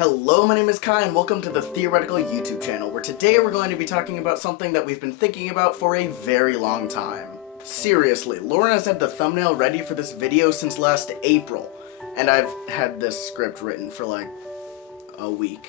Hello, my name is Kai and welcome to the Theoretical YouTube channel, where today we're going to be talking about something that we've been thinking about for a very long time. Seriously, Lauren has had the thumbnail ready for this video since last April, and I've had this script written for like a week.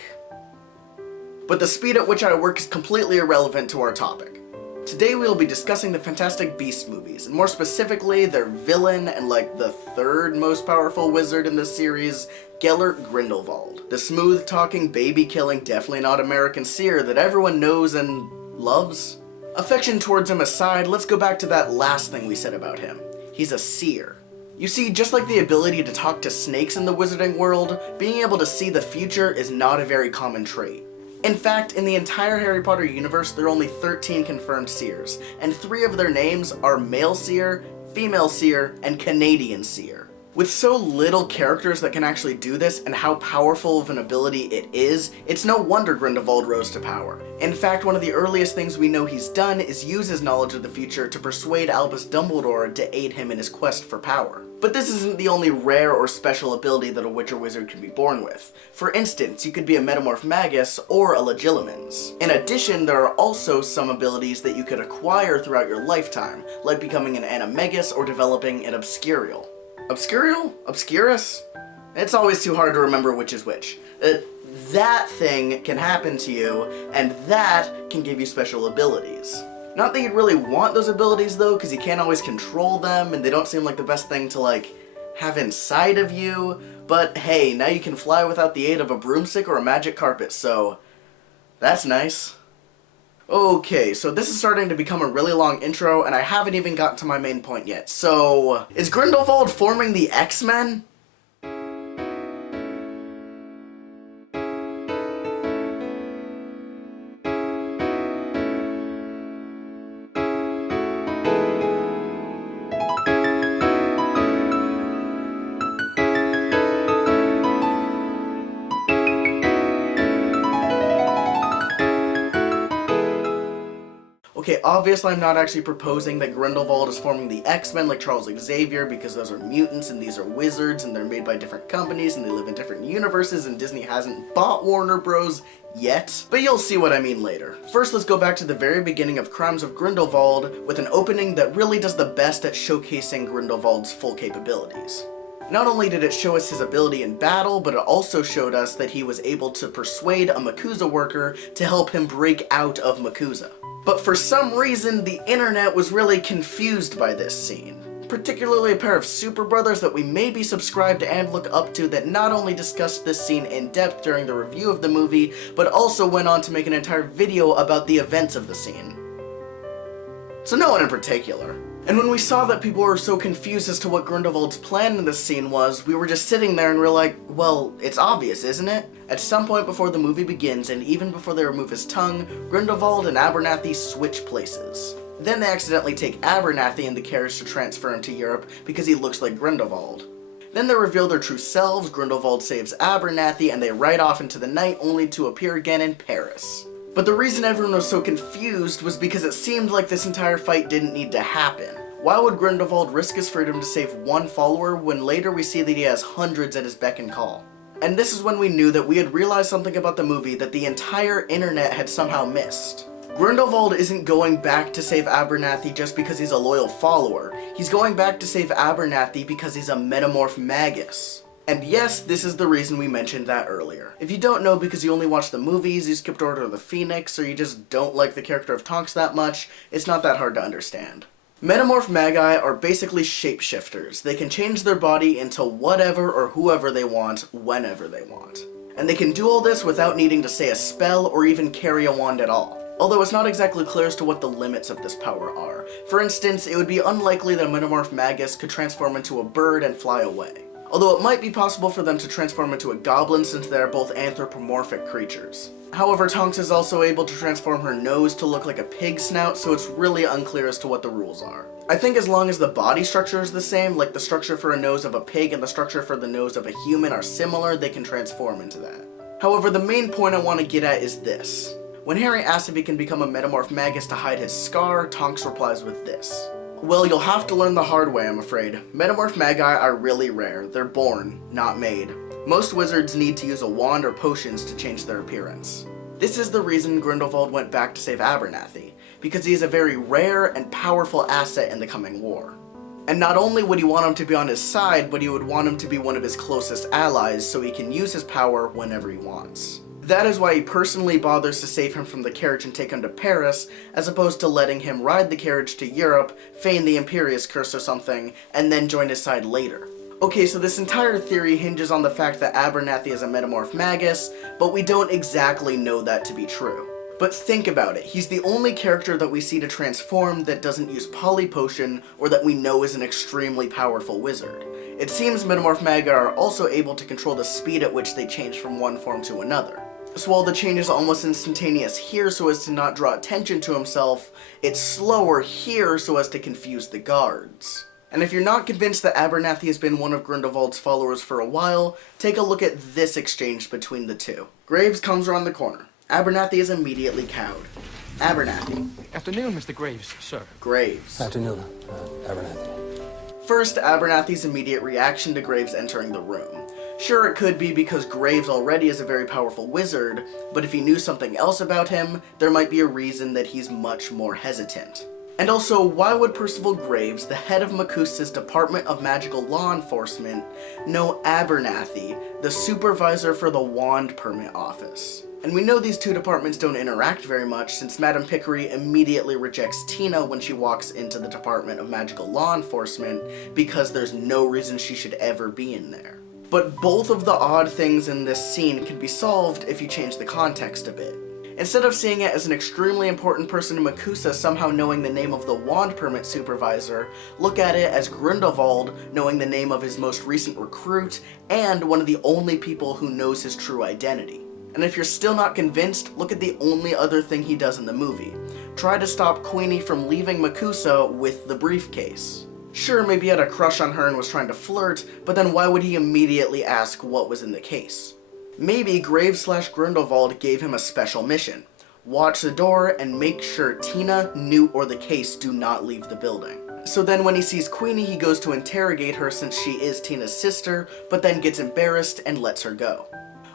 But the speed at which I work is completely irrelevant to our topic. Today we will be discussing the Fantastic Beasts movies, and more specifically their villain and like the third most powerful wizard in this series, Gellert Grindelwald. The smooth-talking, baby-killing, definitely not American seer that everyone knows and loves. Affection towards him aside, let's go back to that last thing we said about him. He's a seer. You see, just like the ability to talk to snakes in the wizarding world, being able to see the future is not a very common trait. In fact, in the entire Harry Potter universe, there are only 13 confirmed seers, and 3 of their names are male seer, female seer, and Canadian seer. With so little characters that can actually do this, and how powerful of an ability it is, it's no wonder Grindelwald rose to power. In fact, one of the earliest things we know he's done is use his knowledge of the future to persuade Albus Dumbledore to aid him in his quest for power. But this isn't the only rare or special ability that a witch or wizard can be born with. For instance, you could be a Metamorph Magus or a Legilimens. In addition, there are also some abilities that you could acquire throughout your lifetime, like becoming an Animagus or developing an Obscurial. Obscurial? Obscurus? It's always too hard to remember which is which. That thing can happen to you, and that can give you special abilities. Not that you'd really want those abilities though, because you can't always control them, and they don't seem like the best thing to like, have inside of you, but hey, now you can fly without the aid of a broomstick or a magic carpet, so that's nice. Okay, so this is starting to become a really long intro, and I haven't even gotten to my main point yet. So, is Grindelwald forming the X-Men? Okay, obviously I'm not actually proposing that Grindelwald is forming the X-Men like Charles Xavier, because those are mutants and these are wizards and they're made by different companies and they live in different universes and Disney hasn't bought Warner Bros. Yet. But you'll see what I mean later. First, let's go back to the very beginning of Crimes of Grindelwald with an opening that really does the best at showcasing Grindelwald's full capabilities. Not only did it show us his ability in battle, but it also showed us that he was able to persuade a MACUSA worker to help him break out of MACUSA. But for some reason, the internet was really confused by this scene. Particularly a pair of super brothers that we may be subscribed and look up to that not only discussed this scene in depth during the review of the movie, but also went on to make an entire video about the events of the scene. So no one in particular. And when we saw that people were so confused as to what Grindelwald's plan in this scene was, we were just sitting there and we're like, well, it's obvious, isn't it? At some point before the movie begins, and even before they remove his tongue, Grindelwald and Abernathy switch places. Then they accidentally take Abernathy in the carriage to transfer him to Europe because he looks like Grindelwald. Then they reveal their true selves, Grindelwald saves Abernathy, and they ride off into the night only to appear again in Paris. But the reason everyone was so confused was because it seemed like this entire fight didn't need to happen. Why would Grindelwald risk his freedom to save one follower when later we see that he has hundreds at his beck and call? And this is when we knew that we had realized something about the movie that the entire internet had somehow missed. Grindelwald isn't going back to save Abernathy just because he's a loyal follower. He's going back to save Abernathy because he's a Metamorph Magus. And yes, this is the reason we mentioned that earlier. If you don't know because you only watched the movies, you skipped Order of the Phoenix, or you just don't like the character of Tonks that much, it's not that hard to understand. Metamorph Magi are basically shapeshifters. They can change their body into whatever or whoever they want, whenever they want. And they can do all this without needing to say a spell or even carry a wand at all. Although it's not exactly clear as to what the limits of this power are. For instance, it would be unlikely that a Metamorph Magus could transform into a bird and fly away. Although it might be possible for them to transform into a goblin since they are both anthropomorphic creatures. However, Tonks is also able to transform her nose to look like a pig snout, so it's really unclear as to what the rules are. I think as long as the body structure is the same, like the structure for a nose of a pig and the structure for the nose of a human are similar, they can transform into that. However, the main point I want to get at is this. When Harry asks if he can become a Metamorph Magus to hide his scar, Tonks replies with this. Well, you'll have to learn the hard way, I'm afraid. Metamorph Magi are really rare. They're born, not made. Most wizards need to use a wand or potions to change their appearance. This is the reason Grindelwald went back to save Abernathy, because he is a very rare and powerful asset in the coming war. And not only would he want him to be on his side, but he would want him to be one of his closest allies so he can use his power whenever he wants. That is why he personally bothers to save him from the carriage and take him to Paris, as opposed to letting him ride the carriage to Europe, feign the Imperius curse or something, and then join his side later. Okay, so this entire theory hinges on the fact that Abernathy is a metamorph magus, but we don't exactly know that to be true. But think about it, he's the only character that we see to transform that doesn't use polypotion or that we know is an extremely powerful wizard. It seems metamorph magi are also able to control the speed at which they change from one form to another. So while the change is almost instantaneous here so as to not draw attention to himself, it's slower here so as to confuse the guards. And if you're not convinced that Abernathy has been one of Grindelwald's followers for a while, take a look at this exchange between the two. Graves comes around the corner. Abernathy is immediately cowed. Abernathy. Afternoon, Mr. Graves, sir. Graves. Afternoon, Abernathy. First, Abernathy's immediate reaction to Graves entering the room. Sure, it could be because Graves already is a very powerful wizard, but if he knew something else about him, there might be a reason that he's much more hesitant. And also, why would Percival Graves, the head of Macusa's Department of Magical Law Enforcement, know Abernathy, the supervisor for the Wand Permit Office? And we know these two departments don't interact very much since Madame Picquery immediately rejects Tina when she walks into the Department of Magical Law Enforcement because there's no reason she should ever be in there. But both of the odd things in this scene can be solved if you change the context a bit. Instead of seeing it as an extremely important person in Macusa somehow knowing the name of the Wand Permit Supervisor, look at it as Grindelwald knowing the name of his most recent recruit and one of the only people who knows his true identity. And if you're still not convinced, look at the only other thing he does in the movie. Try to stop Queenie from leaving Macusa with the briefcase. Sure, maybe he had a crush on her and was trying to flirt, but then why would he immediately ask what was in the case? Maybe Graves/Grindelwald gave him a special mission. Watch the door and make sure Tina, Newt, or the case do not leave the building. So then when he sees Queenie, he goes to interrogate her since she is Tina's sister, but then gets embarrassed and lets her go.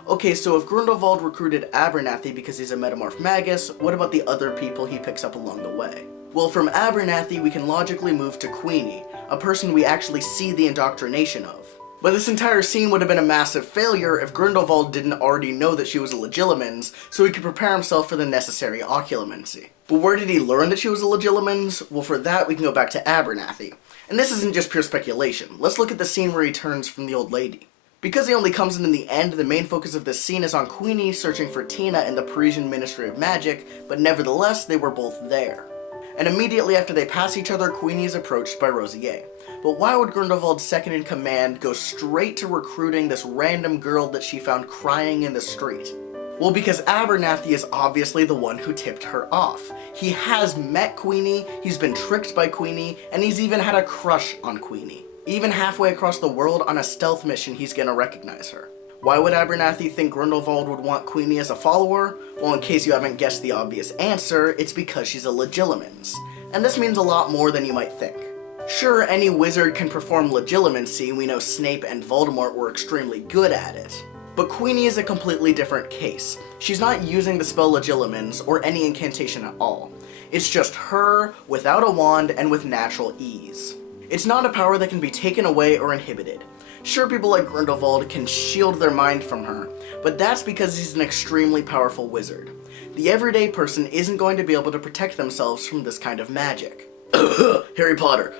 Okay, so if Grindelwald recruited Abernathy because he's a metamorph magus, what about the other people he picks up along the way? Well, from Abernathy, we can logically move to Queenie, a person we actually see the indoctrination of. But this entire scene would have been a massive failure if Grindelwald didn't already know that she was a Legilimens, so he could prepare himself for the necessary occlumency. But where did he learn that she was a Legilimens? Well, for that, we can go back to Abernathy. And this isn't just pure speculation. Let's look at the scene where he turns from the old lady. Because he only comes in the end, the main focus of this scene is on Queenie searching for Tina in the Parisian Ministry of Magic, but nevertheless, they were both there. And immediately after they pass each other, Queenie is approached by Rosier. But why would Grindelwald's second-in-command go straight to recruiting this random girl that she found crying in the street? Well, because Abernathy is obviously the one who tipped her off. He has met Queenie, he's been tricked by Queenie, and he's even had a crush on Queenie. Even halfway across the world on a stealth mission, he's gonna recognize her. Why would Abernathy think Grindelwald would want Queenie as a follower? Well, in case you haven't guessed the obvious answer, it's because she's a Legilimens. And this means a lot more than you might think. Sure, any wizard can perform Legilimency, we know Snape and Voldemort were extremely good at it. But Queenie is a completely different case. She's not using the spell Legilimens or any incantation at all. It's just her, without a wand, and with natural ease. It's not a power that can be taken away or inhibited. Sure, people like Grindelwald can shield their mind from her, but that's because he's an extremely powerful wizard. The everyday person isn't going to be able to protect themselves from this kind of magic. Harry Potter.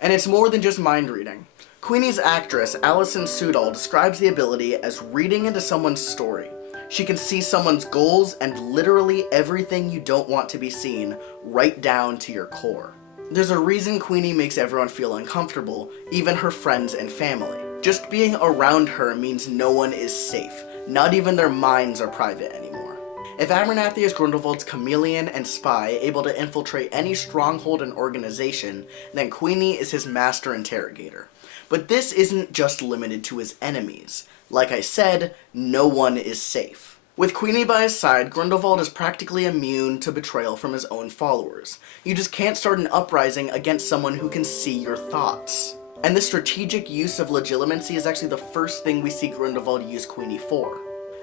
And it's more than just mind reading. Queenie's actress, Alison Sudol, describes the ability as reading into someone's story. She can see someone's goals and literally everything you don't want to be seen, right down to your core. There's a reason Queenie makes everyone feel uncomfortable, even her friends and family. Just being around her means no one is safe. Not even their minds are private anymore. If Abernathy is Grindelwald's chameleon and spy, able to infiltrate any stronghold and organization, then Queenie is his master interrogator. But this isn't just limited to his enemies. Like I said, no one is safe. With Queenie by his side, Grindelwald is practically immune to betrayal from his own followers. You just can't start an uprising against someone who can see your thoughts. And the strategic use of legitimacy is actually the first thing we see Grindelwald use Queenie for.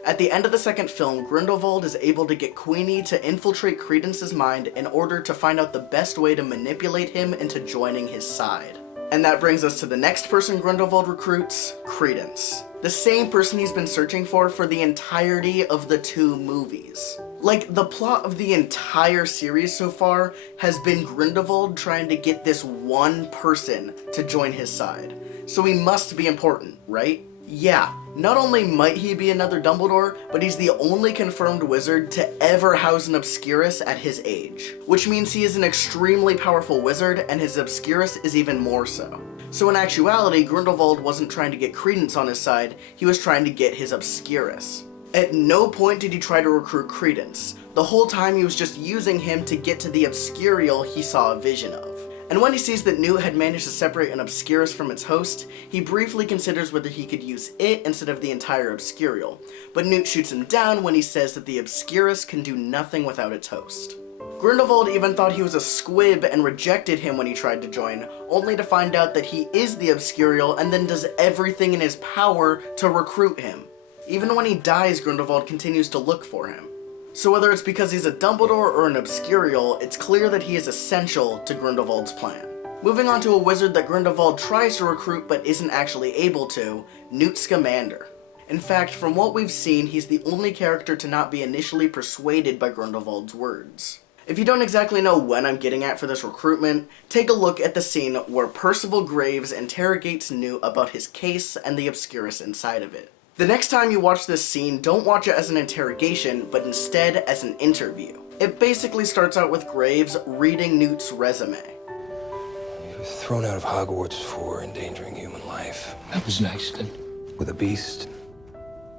At the end of the second film, Grindelwald is able to get Queenie to infiltrate Credence's mind in order to find out the best way to manipulate him into joining his side. And that brings us to the next person Grindelwald recruits, Credence. The same person he's been searching for the entirety of the 2 movies. Like, the plot of the entire series so far has been Grindelwald trying to get this one person to join his side. So he must be important, right? Yeah, not only might he be another Dumbledore, but he's the only confirmed wizard to ever house an Obscurus at his age. Which means he is an extremely powerful wizard, and his Obscurus is even more so. So in actuality, Grindelwald wasn't trying to get Credence on his side, he was trying to get his Obscurus. At no point did he try to recruit Credence. The whole time he was just using him to get to the Obscurial he saw a vision of. And when he sees that Newt had managed to separate an Obscurus from its host, he briefly considers whether he could use it instead of the entire Obscurial. But Newt shoots him down when he says that the Obscurus can do nothing without its host. Grindelwald even thought he was a squib and rejected him when he tried to join, only to find out that he is the Obscurial and then does everything in his power to recruit him. Even when he dies, Grindelwald continues to look for him. So whether it's because he's a Dumbledore or an Obscurial, it's clear that he is essential to Grindelwald's plan. Moving on to a wizard that Grindelwald tries to recruit but isn't actually able to, Newt Scamander. In fact, from what we've seen, he's the only character to not be initially persuaded by Grindelwald's words. If you don't exactly know what I'm getting at for this recruitment, take a look at the scene where Percival Graves interrogates Newt about his case and the Obscurus inside of it. The next time you watch this scene, don't watch it as an interrogation, but instead as an interview. It basically starts out with Graves reading Newt's resume. You were thrown out of Hogwarts for endangering human life. That was an accident. With a beast.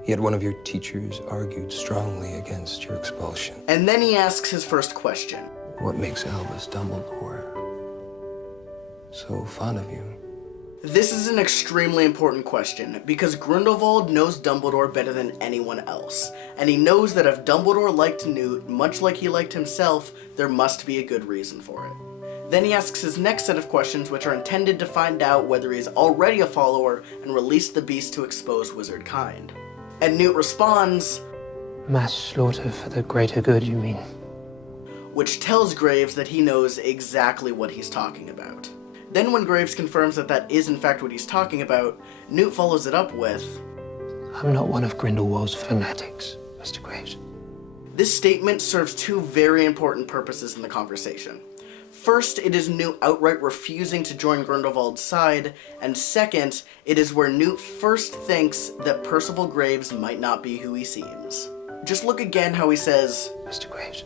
Yet one of your teachers argued strongly against your expulsion. And then he asks his first question. What makes Albus Dumbledore so fond of you? This is an extremely important question, because Grindelwald knows Dumbledore better than anyone else, and he knows that if Dumbledore liked Newt, much like he liked himself, there must be a good reason for it. Then he asks his next set of questions, which are intended to find out whether he is already a follower and released the beast to expose wizard kind. And Newt responds, Mass slaughter for the greater good, you mean? Which tells Graves that he knows exactly what he's talking about. Then when Graves confirms that that is in fact what he's talking about, Newt follows it up with, I'm not one of Grindelwald's fanatics, Mr. Graves. This statement serves 2 very important purposes in the conversation. First, it is Newt outright refusing to join Grindelwald's side, and second, it is where Newt first thinks that Percival Graves might not be who he seems. Just look again how he says, Mr. Graves.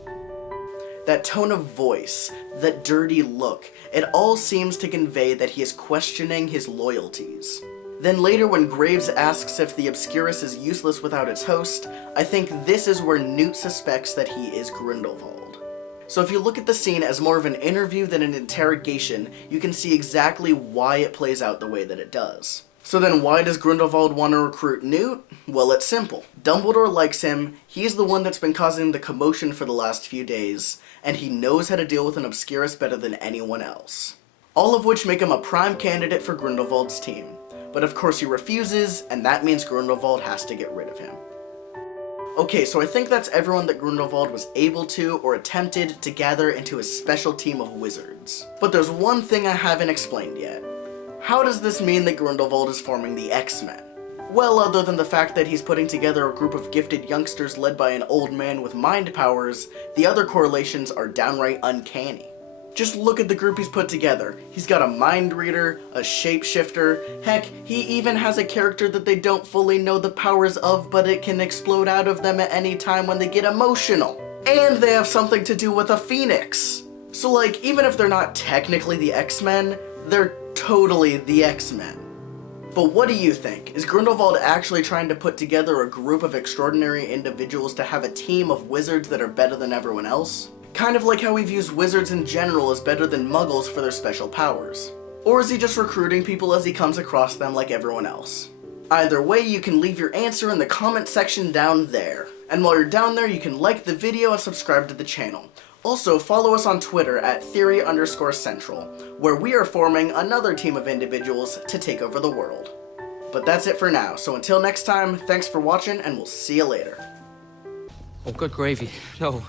That tone of voice, that dirty look, it all seems to convey that he is questioning his loyalties. Then later when Graves asks if the Obscurus is useless without its host, I think this is where Newt suspects that he is Grindelwald. So if you look at the scene as more of an interview than an interrogation, you can see exactly why it plays out the way that it does. So then why does Grindelwald want to recruit Newt? Well, it's simple. Dumbledore likes him, he's the one that's been causing the commotion for the last few days, and he knows how to deal with an Obscurus better than anyone else. All of which make him a prime candidate for Grindelwald's team. But of course he refuses, and that means Grindelwald has to get rid of him. Okay, so I think that's everyone that Grindelwald was able to or attempted to gather into his special team of wizards. But there's one thing I haven't explained yet. How does this mean that Grindelwald is forming the X-Men? Well, other than the fact that he's putting together a group of gifted youngsters led by an old man with mind powers, the other correlations are downright uncanny. Just look at the group he's put together. He's got a mind reader, a shapeshifter, heck, he even has a character that they don't fully know the powers of, but it can explode out of them at any time when they get emotional. And they have something to do with a phoenix. So like, even if they're not technically the X-Men, they're totally the X-Men. But what do you think? Is Grindelwald actually trying to put together a group of extraordinary individuals to have a team of wizards that are better than everyone else? Kind of like how we view wizards in general as better than muggles for their special powers. Or is he just recruiting people as he comes across them like everyone else? Either way, you can leave your answer in the comment section down there. And while you're down there, you can like the video and subscribe to the channel. Also, follow us on Twitter at theory_central, where we are forming another team of individuals to take over the world. But that's it for now, so until next time, thanks for watching, and we'll see you later. Oh, good gravy. No,